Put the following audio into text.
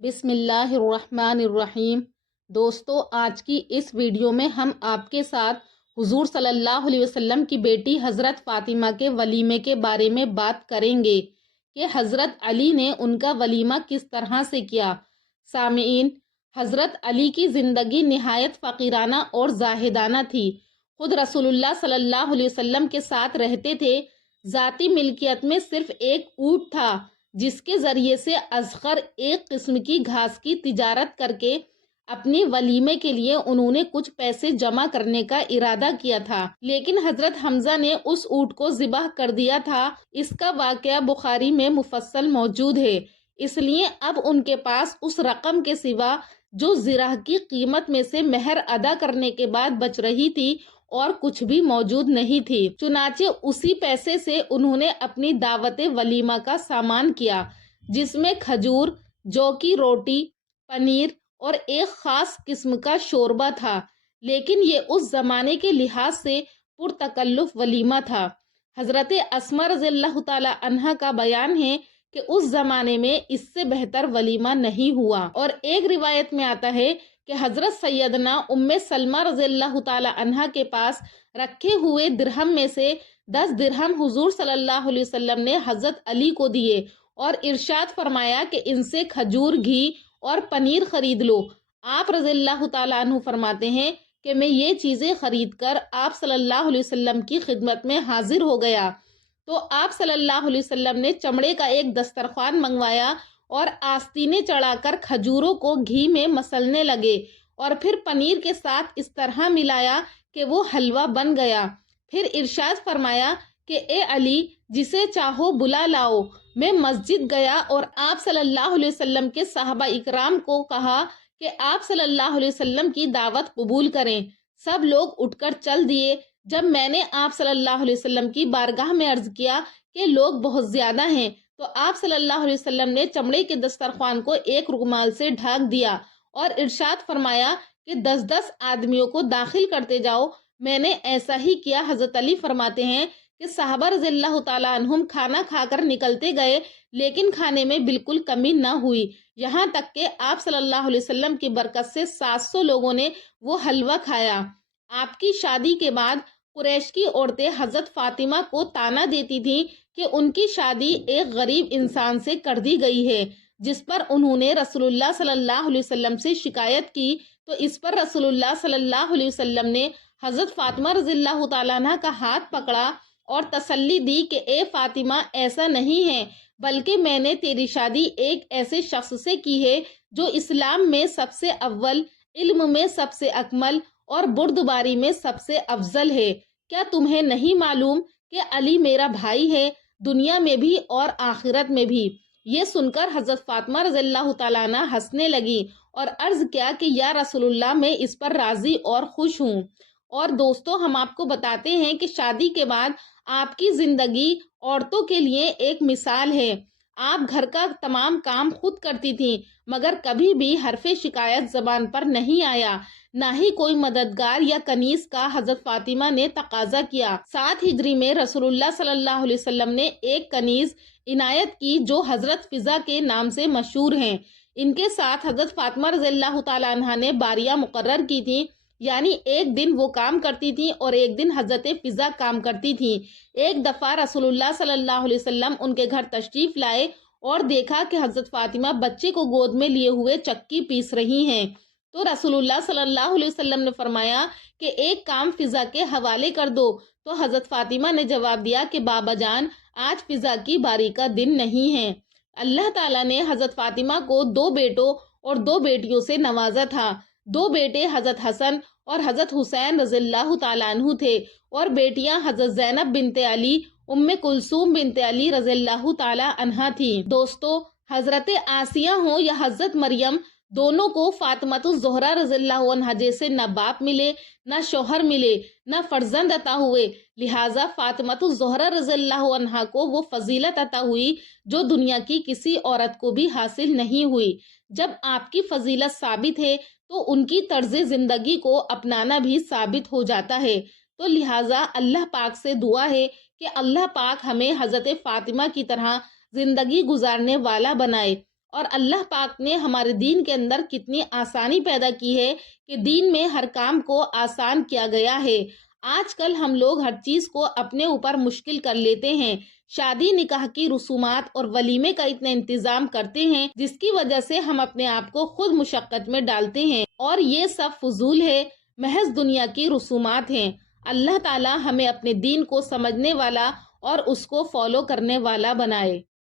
بسم اللہ الرحمن الرحیم۔ دوستو، آج کی اس ویڈیو میں ہم آپ کے ساتھ حضور صلی اللہ علیہ وسلم کی بیٹی حضرت فاطمہ کے ولیمے کے بارے میں بات کریں گے کہ حضرت علی نے ان کا ولیمہ کس طرح سے کیا۔ سامعین، حضرت علی کی زندگی نہایت فقیرانہ اور زاہدانہ تھی۔ خود رسول اللہ صلی اللہ علیہ وسلم کے ساتھ رہتے تھے۔ ذاتی ملکیت میں صرف ایک اونٹ تھا، جس کے ذریعے سے اصغر ایک قسم کی گھاس کی تجارت کر کے اپنی ولیمے کے لیے انہوں نے کچھ پیسے جمع کرنے کا ارادہ کیا تھا، لیکن حضرت حمزہ نے اس اونٹ کو ذبح کر دیا تھا۔ اس کا واقعہ بخاری میں مفصل موجود ہے، اس لیے اب ان کے پاس اس رقم کے سوا جو زرہ کی قیمت میں سے مہر ادا کرنے کے بعد بچ رہی تھی اور کچھ بھی موجود نہیں تھی۔ چنانچہ اسی پیسے سے انہوں نے اپنی دعوت ولیمہ کا سامان کیا، جس میں کھجور، جو کی روٹی، پنیر اور ایک خاص قسم کا شوربہ تھا، لیکن یہ اس زمانے کے لحاظ سے پرتکلف ولیمہ تھا۔ حضرت اسماء رضی اللہ تعالی عنہا کا بیان ہے کہ اس زمانے میں اس سے بہتر ولیمہ نہیں ہوا، اور ایک روایت میں آتا ہے کہ حضرت سیدنا ام سلمہ رضی اللہ تعالی عنہا کے پاس رکھے ہوئے درہم میں سے 10 درہم حضور صلی اللہ علیہ وسلم نے حضرت علی کو دیے اور ارشاد فرمایا کہ ان سے کھجور، گھی اور پنیر خرید لو۔ آپ رضی اللہ تعالی عنہ فرماتے ہیں کہ میں یہ چیزیں خرید کر آپ صلی اللہ علیہ وسلم کی خدمت میں حاضر ہو گیا تو آپ صلی اللہ علیہ وسلم نے چمڑے کا ایک دسترخوان منگوایا اور آستینے چڑھا کر کھجوروں کو گھی میں مسلنے لگے اور پھر پنیر کے ساتھ اس طرح ملایا کہ وہ حلوہ بن گیا۔ پھر ارشاد فرمایا کہ اے علی، جسے چاہو بلا لاؤ۔ میں مسجد گیا اور آپ صلی اللہ علیہ وسلم کے صحابہ اکرام کو کہا کہ آپ صلی اللہ علیہ وسلم کی دعوت قبول کریں۔ سب لوگ اٹھ کر چل دیے۔ جب میں نے آپ صلی اللہ علیہ وسلم کی بارگاہ میں عرض کیا کہ لوگ بہت زیادہ ہیں، تو آپ صلی اللہ علیہ وسلم نے چمڑے کے دسترخوان کو ایک رومال سے ڈھانک دیا اور ارشاد فرمایا کہ 10 آدمیوں کو داخل کرتے جاؤ۔ میں نے ایسا ہی کیا۔ حضرت علی فرماتے ہیں کہ صحابہ رضی اللہ تعالیٰ عنہم کھانا کھا کر نکلتے گئے، لیکن کھانے میں بالکل کمی نہ ہوئی، یہاں تک کہ آپ صلی اللہ علیہ وسلم کی برکت سے 700 لوگوں نے وہ حلوہ کھایا۔ آپ کی شادی کے بعد قریش کی عورتیں حضرت فاطمہ کو طعنہ دیتی تھیں کہ ان کی شادی ایک غریب انسان سے کر دی گئی ہے، جس پر انہوں نے رسول اللہ صلی اللہ علیہ وسلم سے شکایت کی تو اس پر رسول اللہ صلی اللہ علیہ وسلم نے حضرت فاطمہ رضی اللہ تعالیٰ عنہ کا ہاتھ پکڑا اور تسلی دی کہ اے فاطمہ، ایسا نہیں ہے، بلکہ میں نے تیری شادی ایک ایسے شخص سے کی ہے جو اسلام میں سب سے اول، علم میں سب سے اکمل اور بردباری میں سب سے افضل ہے۔ کیا تمہیں نہیں معلوم کہ علی میرا بھائی ہے، دنیا میں بھی اور آخرت میں بھی؟ یہ سن کر حضرت فاطمہ رضی اللہ تعالیٰ عنہ ہنسنے لگی اور عرض کیا کہ یا رسول اللہ، میں اس پر راضی اور خوش ہوں۔ اور دوستو، ہم آپ کو بتاتے ہیں کہ شادی کے بعد آپ کی زندگی عورتوں کے لیے ایک مثال ہے۔ آپ گھر کا تمام کام خود کرتی تھیں، مگر کبھی بھی حرف شکایت زبان پر نہیں آیا، نہ ہی کوئی مددگار یا کنیز کا حضرت فاطمہ نے تقاضا کیا۔ 7 ہجری میں رسول اللہ صلی اللہ علیہ وسلم نے ایک کنیز عنایت کی جو حضرت فضا کے نام سے مشہور ہیں۔ ان کے ساتھ حضرت فاطمہ رضی اللہ تعالیٰ عنہ نے باریاں مقرر کی تھیں، یعنی ایک دن وہ کام کرتی تھیں اور ایک دن حضرت فضا کام کرتی تھیں۔ ایک دفعہ رسول اللہ صلی اللہ علیہ وسلم ان کے گھر تشریف لائے اور دیکھا کہ حضرت فاطمہ بچے کو گود میں لیے ہوئے چکی پیس رہی ہیں، تو رسول اللہ صلی اللہ علیہ وسلم نے فرمایا کہ ایک کام فضا کے حوالے کر دو۔ تو حضرت فاطمہ نے جواب دیا کہ بابا جان، آج فضا کی باری کا دن نہیں ہے۔ اللہ تعالیٰ نے حضرت فاطمہ کو 2 بیٹوں اور 2 بیٹیوں سے نوازا تھا۔ 2 بیٹے حضرت حسن اور حضرت حسین رضی اللہ تعالیٰ عنہ تھے، اور بیٹیاں حضرت زینب بنت علی، ام کلثوم بنت علی رضی اللہ تعالیٰ عنہ تھیں۔ دوستو، حضرت آسیہ ہوں یا حضرت مریم، دونوں کو فاطمۃ الزہرا رضی اللہ عنہ جیسے نہ باپ ملے، نہ شوہر ملے، نہ فرزند عطا ہوئے، لہٰذا فاطمۃ الزہرا رضی اللہ عنہ کو وہ فضیلت عطا ہوئی جو دنیا کی کسی عورت کو بھی حاصل نہیں ہوئی۔ جب آپ کی فضیلت ثابت ہے تو ان کی طرز زندگی کو اپنانا بھی ثابت ہو جاتا ہے، تو لہٰذا اللہ پاک سے دعا ہے کہ اللہ پاک ہمیں حضرت فاطمہ کی طرح زندگی گزارنے والا بنائے اور اللہ پاک نے ہمارے دین کے اندر کتنی آسانی پیدا کی ہے کہ دین میں ہر کام کو آسان کیا گیا ہے۔ آج کل ہم لوگ ہر چیز کو اپنے اوپر مشکل کر لیتے ہیں۔ شادی نکاح کی رسومات اور ولیمے کا اتنا انتظام کرتے ہیں جس کی وجہ سے ہم اپنے آپ کو خود مشقت میں ڈالتے ہیں، اور یہ سب فضول ہے، محض دنیا کی رسومات ہیں۔ اللہ تعالی ہمیں اپنے دین کو سمجھنے والا اور اس کو فالو کرنے والا بنائے۔